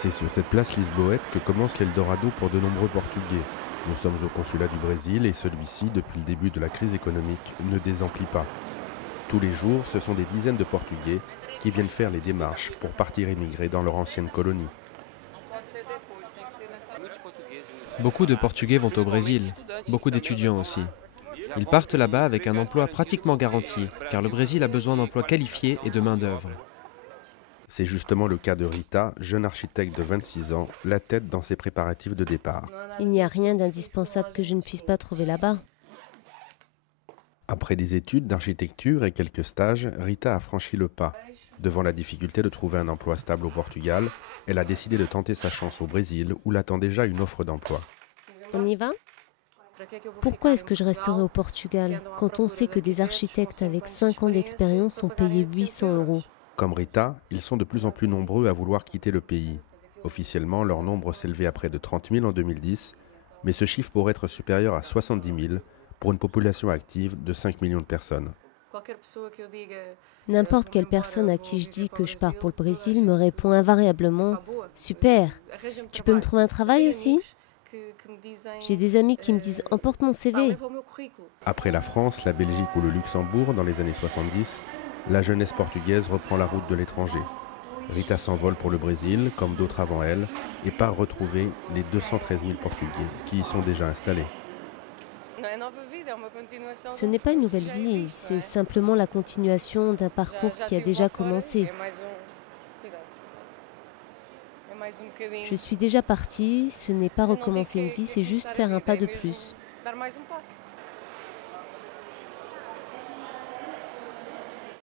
C'est sur cette place lisboète que commence l'Eldorado pour de nombreux Portugais. Nous sommes au consulat du Brésil et celui-ci, depuis le début de la crise économique, ne désemplit pas. Tous les jours, ce sont des dizaines de Portugais qui viennent faire les démarches pour partir émigrer dans leur ancienne colonie. Beaucoup de Portugais vont au Brésil, beaucoup d'étudiants aussi. Ils partent là-bas avec un emploi pratiquement garanti, car le Brésil a besoin d'emplois qualifiés et de main-d'œuvre. C'est justement le cas de Rita, jeune architecte de 26 ans, la tête dans ses préparatifs de départ. Il n'y a rien d'indispensable que je ne puisse pas trouver là-bas. Après des études d'architecture et quelques stages, Rita a franchi le pas. Devant la difficulté de trouver un emploi stable au Portugal, elle a décidé de tenter sa chance au Brésil où l'attend déjà une offre d'emploi. On y va? Pourquoi est-ce que je resterai au Portugal quand on sait que des architectes avec 5 ans d'expérience sont payés 800 €? Comme Rita, ils sont de plus en plus nombreux à vouloir quitter le pays. Officiellement, leur nombre s'élevait à près de 30 000 en 2010, mais ce chiffre pourrait être supérieur à 70 000 pour une population active de 5 millions de personnes. N'importe quelle personne à qui je dis que je pars pour le Brésil me répond invariablement « Super, tu peux me trouver un travail aussi ?» J'ai des amis qui me disent « Emporte mon CV ». Après la France, la Belgique ou le Luxembourg dans les années 70, la jeunesse portugaise reprend la route de l'étranger. Rita s'envole pour le Brésil, comme d'autres avant elle, et part retrouver les 213 000 Portugais qui y sont déjà installés. Ce n'est pas une nouvelle vie, c'est simplement la continuation d'un parcours qui a déjà commencé. Je suis déjà partie, ce n'est pas recommencer une vie, c'est juste faire un pas de plus.